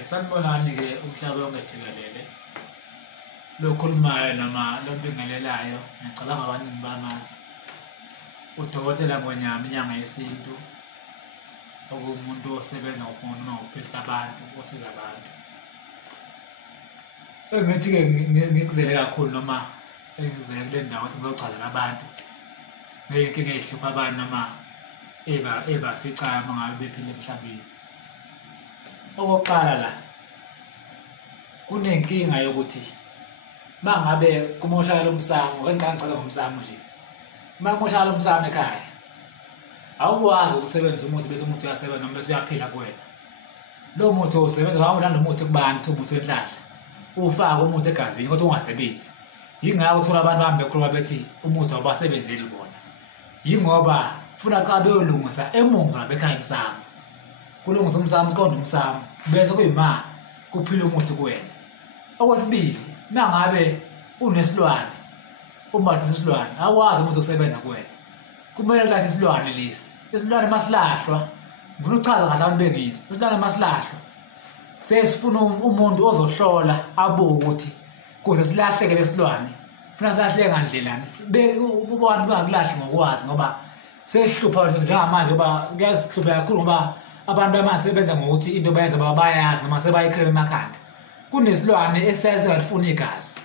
Sanibonani-ke umhlaba wonke jikelele lo khulumayo noma lo mbingelelayo ngicabanga abaningi bamazi udokotela Ngonyama inyanga yesintu okuwumuntu osebenza noma ngokuphilisa abantu osiza abantu. Engithi-ke ngikuzele kakhulu noma engizele kule ndawo ukuthi ngizochazela abantu ngey'nkinga ey'hlupha abantu noma ebaficayo uma ngabe bephila emhlabeni. Okokuqala la kunenkinga yokuthi uma ngabe kumoshakala umsamo, ngicela ngomsamo nje. Uma kumoshakala umsamo ekhaya awukwazi ukusebenzisa umuthi bese umuthi uyasebenza noma bese uyaphila kuwena. Lo muthi osebenza awulanda umuthi kubantu umuthi wenhlahla ufaka umuthi egazini kodwa ungasebenzi. Yingakho uthola abantu bahambe bekhuluma bethi umuthi awubasebenzeli bona. Yingoba funa cha beyolungisa emuva bekhaya emsamo. Kulungisa umsamo uqonda umsamo bese kuyima kuphila umuthi kuwena. Okwesibili uma ngabe unesilwane umbatha isilwane akwazi umuntu ukusebenza kuwena. Kumele lahle isilwane lesi. Isilwane masilahlwa ngifuna ukuchaza kahle abantu bengizwe. Isilwane masilahlwa sesifuna umuntu ozohlola abuke ukuthi kuze silahleke lesilwane funa silahleke ngandlelani ubani bangakulahli ngokwazi ngoba sehlupha njengamanje ngoba kuyasihlupha kakhulu ngoba abantu bamasebenza ngokuthi into bayenza bayazi noma sebayikhela emakhanda. Kunesilwane esiyalifuna igazi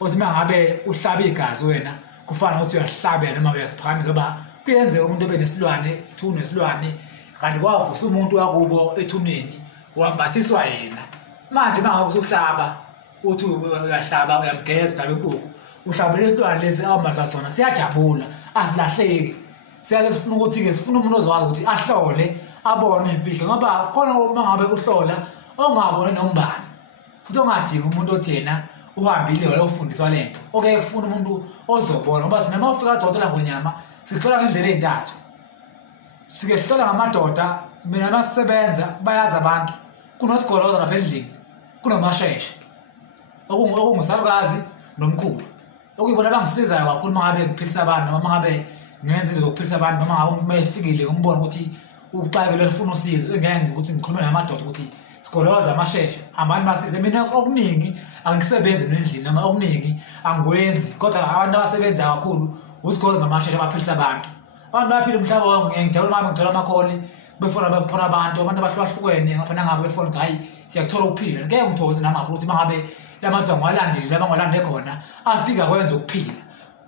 uthi uma ngabe uhlaba igazi wena kufana ukuthi uyahlabela noma uyasiphakamisa ngoba kuyenzeka umuntu ebenesilwane thuna nesilwane kanti kwavusa umuntu wakubo ethuneni wambathiswa yena. Manje mangabe usuhlaba uthi uyahlaba uyamgeza hlabe inkukhu uhlabele isilwane lesi awambatha sona siyajabula asilahleki. Siyasifuna ukuthi-ke sifuna umuntu ozokwazi ukuthi ahlole abone imfihlo ngoba khona uma ngabe uhlola ongabone nombani futhi ongadingi umuntu othi yena uhambile wayofundiswa lento. Okeke kufuna umuntu ozobona ngoba thina uma ufika kadokotela Ngonyama sihlola ngendlela ey'ntathu. Sifike sihlola ngamadoda mina masisebenza bayazi abantu kunosigoloza lapha endlini kunomasheshe okungusalukazi nomkhulu okuyibona bangisizayo kakhulu uma ngabe ngiphilisa abantu noma ngabe ngenza izinto zokuphilisa abantu noma ngabe uma efikile umbone ukuthi uxakile lifuna usizo engeke ukuthi ngikhulume namadoda ukuthi sigoloza amasheshe abantu basize. Mina okuningi angisebenzi nendlini noma okuningi angikwenzi kodwa abantu abasebenza kakhulu usigoloza namasheshe abaphilisa abantu. Abantu baphila umhlaba wonke ngijabula uma ngithola amakholi befona abantu abahlukahlukene ngapha nangabe befona ukuthi hayi siyakuthola ukuphila. Ngeke ngithokoze nami ukuthi uma ngabe labantu angiwalandile labangolande khona afika kwenza ukuphila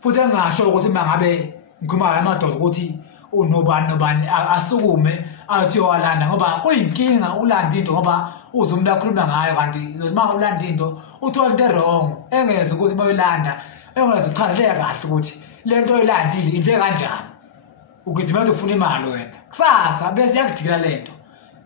futhi engasho ukuthi uma ngabe ngikhuluma namadoda ukuthi unobani asukume athi walanda ngoba kuyinkinga ulanda into ngoba uze umuntu akhuluma ngayo kanti uma ulanda into uthola into wrong engeze ukuthi uma uyilanda engeze uchazele kahle ukuthi lento oyilandile into kanjani ukuthi manje ufuna imali wena kusasa bese yakujikela lento.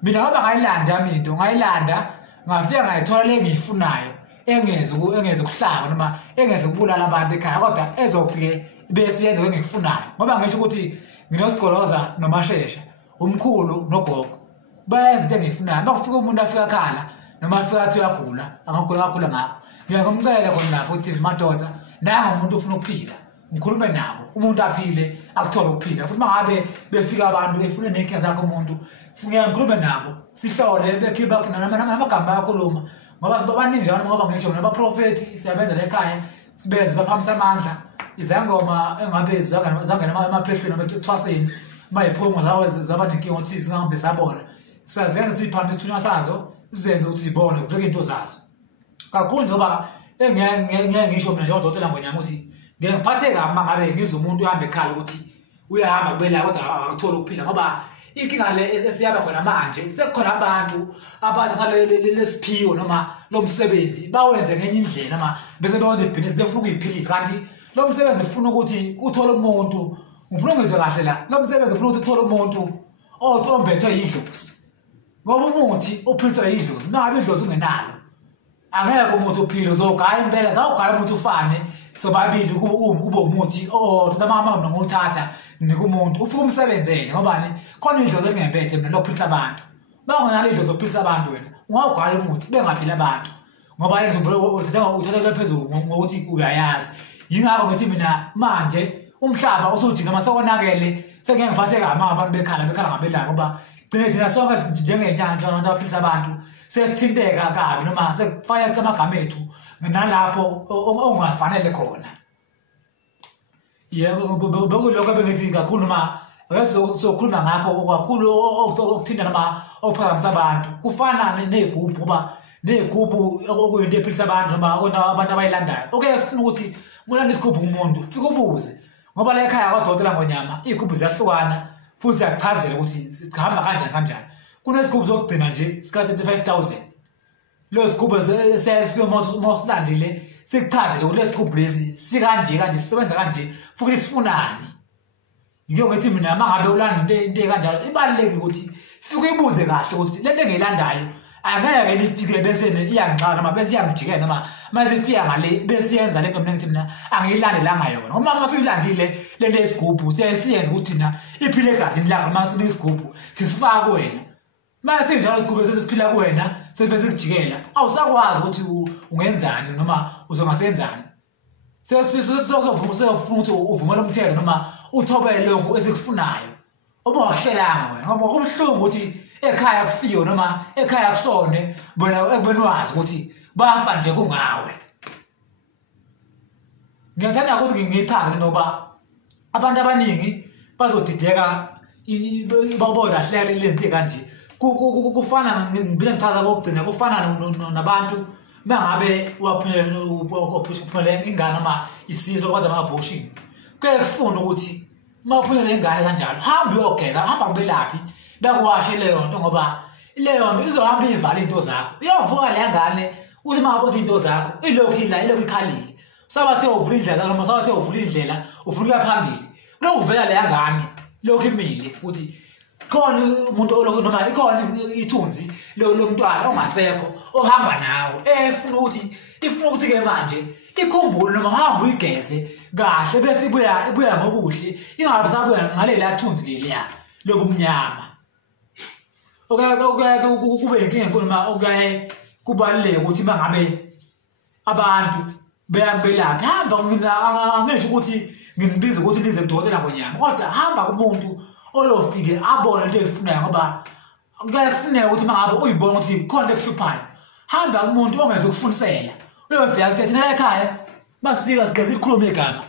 Mina ngoba ngayilanda yami into ngayilanda ngafika ngayithola le engiyifunayo engeze ukuhlaba noma engeze ukubulala abantu ekhaya kodwa ezofike bese yenze engikufunayo ngoba ngisho ukuthi nginosigoloza nomashesha umkhulu nogogo bayenza into engiyifunayo. Bakufika umuntu afika khala noma afika athi uyagula angagula kakhulu ngakho ngiyakumcela khona lapho ukuthi madoda nanga umuntu ufuna ukuphila ngikhulume nabo umuntu aphile akuthole ukuphila futhi mangabe befika abantu befuna nenkinga zakho umuntu ngeke ngikhulume nabo sihlole bekhipha namagama ayakhuluma ngoba sibabaningi njalo ngoba ngisho nabaprofethi siyabenza la ekhaya sibenze baphamisa amandla izangoma engabe zangena emaphehlweni abathwaseni mayiphuma lawo zaba nenkinga ukuthi singahambe sabona siyazenza ukuthi iphambe isithunywa sazo sizenze ukuthi zibone uvuleke into zazo kakhulu ngoba engeke ngisho mina njengodokotela Ngonyama ukuthi ngeke ngiphathe kabi uma ngabe ngizwe umuntu uhamba ekhala ukuthi uyahamba kubela kodwa akuthola ukuphila ngoba inkinga le esiyaba khona manje sekukhona abantu abathatha lesiphiwo noma lo msebenzi bawenze ngenye indlela noma bese bewenza ibhizinisi befuna ukuyiphilisa kanti lo msebenzi ufuna ukuthi uthole umuntu ngifuna ngizwe kahle la lo msebenzi ufuna ukuthi uthole umuntu ombethwe yidlozi ngoba umuthi uphilisa yidlozi uma ngabe idlozi ungenalo angeke umuntu uphile uzogaya impela zawugaya umuntu ufane sobabili kube umuthi thatha amama ngothatha nikumuntu ufika umsebenzele ngobani khona idlozi engempethe mina lokuphilisa abantu bangonalo idlozi zokuphilisa abantu wena ungawugaya umuthi bengaphila abantu ngoba uthatha phezulu ngokuthi uyayazi. Yingakho ngithi mina manje umhlaba usudinga masewonakele sengeke ngiphathe kabi abantu bekhala ngabelanga ngoba thina sonke njengenyanja abantu abaphilisa abantu sesithinteka kabi noma sekufaya amagama ethu nalapho ongafanele khona. Yebo bekuloko bengithi kakhulu noma sokhuluma ngakho kakhulu okuthinta noma ophakamisa abantu kufana nezigubhu kuba nezigubhu okuyinto ephilisa abantu noma abantu abayilandayo. Okay ufuna ukuthi mulanda isigubhu umuntu fika ubuze ngoba la ekhaya kwadokotela ngonyama izigubhu ziyahlukana futhi ziyachazela ukuthi sihamba kanjani. Kunesigubhu sokugcina nje sika 35,000. Lo sigubhu sesifike mawusilandile sikuchazele ukuthi lesigubhu lesi sikanje sisebenza kanje futhi sifunani. Yiko ngithi mina mangabe ulanda into ekanjalo ibalulekile ukuthi fike uyibuze kahle ukuthi lento engiyilandayo angeke nifike bese iyangixaka noma bese iyangijikela noma mase ifika ngale bese yenza lento mina ngithi mina angiyilandelanga yona. Uma masuyilandile lento yesigubhu sesiyenza ukuthi thina iphile egazini lakho noma sinika isigubhu sisifaka kuwena. Mase njalo isigubhu sesiphila kuwena sebese sikujikela awusakwazi ukuthi ungenzani noma uzongasenzani. Sesizofuna ukuthi uvumele umthetho noma uthobele lokho esikufunayo obuwahlelanga wena ngoba kumhlungu ukuthi ekhaya kufiyo noma ekhaya kushone bona ekbenwazi ukuthi bafa nje kungawe. Ngiyathanda ukuthi ngithande noba abantu abaningi bazodideka babona hlele lento kanje kufana ngibile ngichaza kokugcina kufana nabantu mangabe waphunyela ingane noma isizwe kwaze ama-abortion kuye kufuna ukuthi mawuphunyela ingane kanjalo hamba uyogeka hamba kubelaphi bakuwashe leyo nto ngoba leyo nto izohamba ivala into zakho uyovuka le ngane uthi mawabona into zakho ilokhu ikhalile sabathe uvula indlela noma sabathe uvula indlela ufuna phambili lokhu uvela le ngane lokhu imile ukuthi khona umuntu olokhu noma ikhona ithunzi lo mntwana ongasekho ohamba nawo ifuna ukuthi ke manje ikhumbule noma hamba uyigeze kahle bese ibuya ngobuhle ingabe sabuya ngale la thunzi leliya lokumnyama. Kube inkinga enkulu noma kubaluleke ukuthi mangabe abantu beyabelaphi hamba angisho ukuthi nginibiza ukuthi nize kudokotela ngonyama kodwa hamba kumuntu oyofike abone into efunayo ngoba kuyafuneka ukuthi mangabe uyibona ukuthi khona ekuhluphayo hamba kumuntu ongezokufundisela uyofika kuthi thina ekhaya masifika sigeze ikhulume igama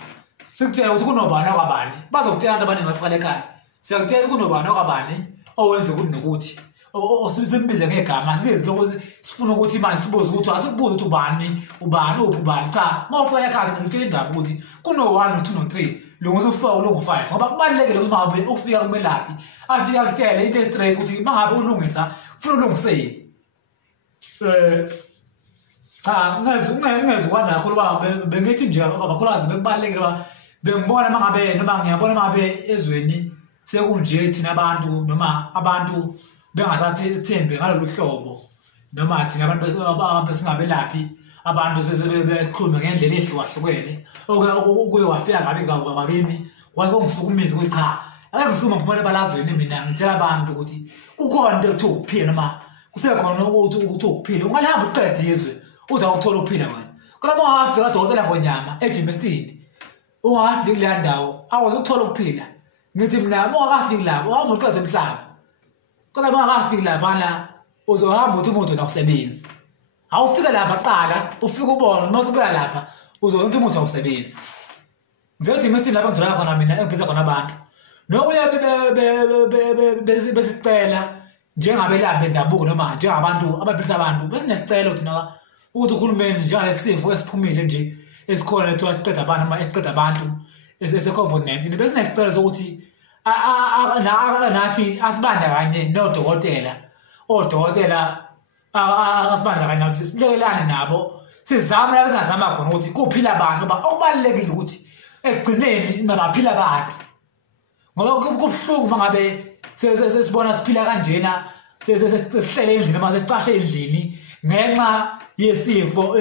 sikutshela ukuthi kunobani kwabani bazokutshela abantu abaningi bafika ekhaya siyakutshela kunobani kwabani owenze ukuthi nokuthi osimbize ngegama siziloko sifuna ukuthi manje sibuze ukuthi asikubuze ukuthi ubani uphi cha mawufika ekhaya ngizitshela indaba ukuthi kuno 1 2 3 longoze ufika kulongo 5 ngoba kubalekile ukuthi mangabe ufika kumelaphi afika kutshela into straight ukuthi mangabe ulungisa ufuna ulungiseni. Cha ngeze kwanakho loba bengithi nje abakhulazi bekubalekile ba bengibona mangabe noma ngiyabona mangabe ezweni sekunje thina abantu noma abantu bengasathi thembe ngalolu hlobo noma thina abantu besingabelaphi abantu sebekhuluma ngendlela ehlukahlukene okuye wafika ngabe kwakimi kwasongisukumisa ukuthi cha ake ngisuma ngifumane balazweni mina ngitshela abantu ukuthi kukhona into ekuthiwa ukuphila noma kusekhona ukuthi ukuphila ungalihamba uqede izwe uthi awuthola ukuphila manje kodwa uma wafika kadokotela ngonyama eJimestini ungafika kuleya ndawo awuzukuthola ukuphila. Ngithi mina uma ungakafiki lapho uhamba uqede emhlaba kodwa uma ungakafiki lapha uzohamba uthi umuntu nokusebenza awufika lapha qala ufika ubone uma usubuya lapha uzonke umuntu awusebenzi. Ngizothi Jimestini lapho ngithola khona mina engibhiza khona abantu nokuya besicela njengabelaphi bendabuko noma njengabantu abaphilisa abantu besinesicelo thina ukuthi uhulumeni njengalesifo esiphumile nje esikhona ethiwa siqeda abantu noma esiqeda abantu ese-COVID-19 besinesicelo sokuthi nathi asibandakanye odokotela asibandakanye nathi silekelane nabo sizame la besingazama khona ukuthi kuphila abantu ngoba okubalulekile ukuthi ekugcineni mabaphila abantu ngoba kubuhlungu mangabe sesibona siphila kanjena sesihlele endlini noma sesicashe endlini ngenxa yesifo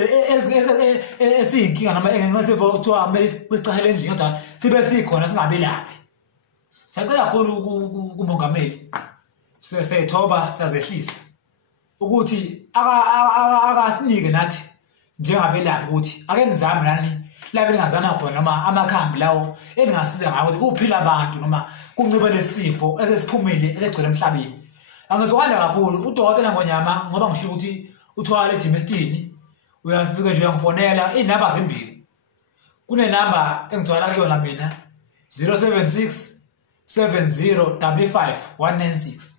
esiyinkinga noma ngesifo kuthiwa kumele sicashele endlini kodwa sibe sikhona singabelaphi. Siyacela kakhulu kumongameli sethoba siyazehlisa ukuthi akasinike nathi njengabelaphi ukuthi ake nizame nani la beningazama khona noma amakhambi lawo engasiza ngawo ukuthi kuphila abantu noma kuncibe lesifo esesiphumile esigcwele emhlabeni angizwakala kakhulu udokotela Ngonyama ngoba ngisho ukuthi uthwala eDimestini uyafika nje uyangifonela inamba zimbili kunenamba engithwala kuyona mina 076 7055 196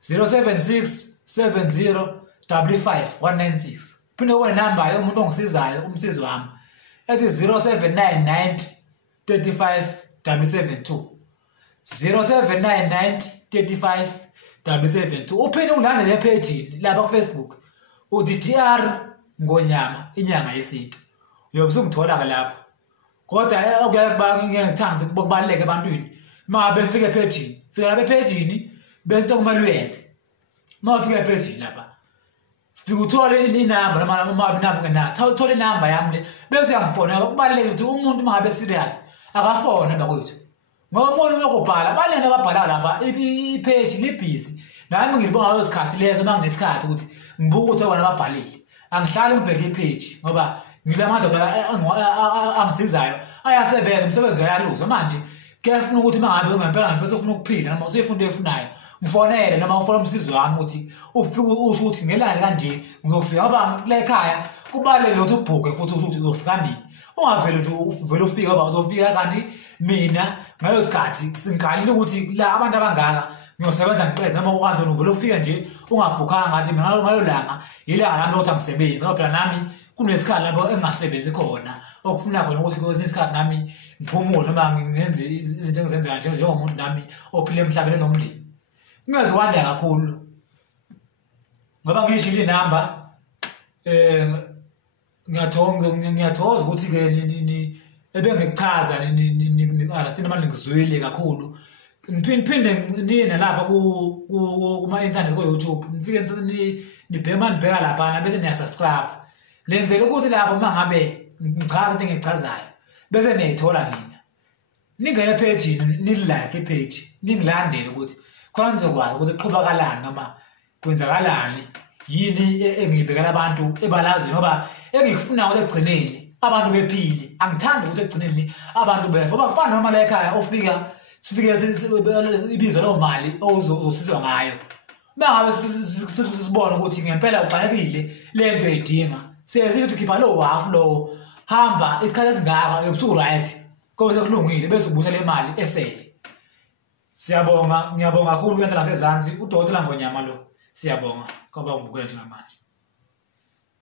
076 7055 196 phinde kube namba yomuntu ongisizayo umsizi wami ethi 0799 35 772 0799 35 772 uphinde ungilandele epage lapha ku Facebook uthi DR Ngonyama inyanga yesintu uyobe usungithola lapha kodwa akuyakuba ngiyangithanda ukuthi kubaleke ebantwini mabe befika epage fika lapha epage bese into kumele uyenze mawufika epage lapha fika uthole inamba noma mabe namba ngenayo thola inamba yami le bese uyangifona kubaleke ukuthi umuntu mangabe serious akafona bakwethu ngoba umuntu uyakubhala balena ababhala lapha ipage libhizi nami ngilibona leso sikhathi leso manginesikhathi ukuthi ngibuka ukuthi abantu ababhalile angihlali ngibheke ipage ngoba ngilamadoda angisizayo ayasebenza umsebenzi uyaluza manje kuyafuna ukuthi mangabe ngempela ngempela ufuna ukuphila noma usefunda efunayo ngifonele noma ufona umsizi wami ukuthi ufike usho ukuthi ngelanga kanje ngizofika ngoba la ekhaya kubaleke ukuthi ubhuke futhi usho ukuthi uzofika nini ungavele nje uvele ufike ngoba uzofika kanti mina ngalo sikhathi singalile ukuthi la abantu abangaka ngiyosebenza ngiqede noma ukanti uvele ufike nje ungabhukanga kanti mina ngalo langa ilanga lami ukuthi angisebenze ngoba phela nami kunesikhathi lapho engasebenzi khona okufuna khona ukuthi kwesinye isikhathi nami ngiphumule noma ngenze izinto engizenza kanje njengomuntu nami ophile emhlabeni nomndeni ngingaziwanda kakhulu ngoba ngishilo inamba ngiyathokoza ukuthi ke ebengikuchaza understand manje ngizwile kakhulu ngiphinde nina lapha kuma internet ku YouTube nifike nibheka manibheka lapha bese niyasubscribe lenzele ukuthi lapho mangabe ngichaza into engichazayo bese niyithola nina ningene page nilike ipage ningilandele ukuthi khona nizokwazi ukuthi uqhubakalani noma kwenzakalani yini engibhekela abantu ebalazweni ngoba engikufuna ukuthi egcineni abantu bephile angithandi ukuthi egcineni abantu befe ngoba kufana noma la ekhaya ofika sifike ibizo lo mali ozosizwa ngayo mangabe sibona ukuthi ngempela uxakekile lento edinga siyazi ukuthi ukhipha lo half lo hamba isikhathi esingaka ebusuku right ngoba sekulungile bese ubusa le mali esave siyabonga ngiyabonga kakhulu kuyenzela nasezansi udokotela Ngonyama lo siyabonga ngoba ungibukela njengamanje.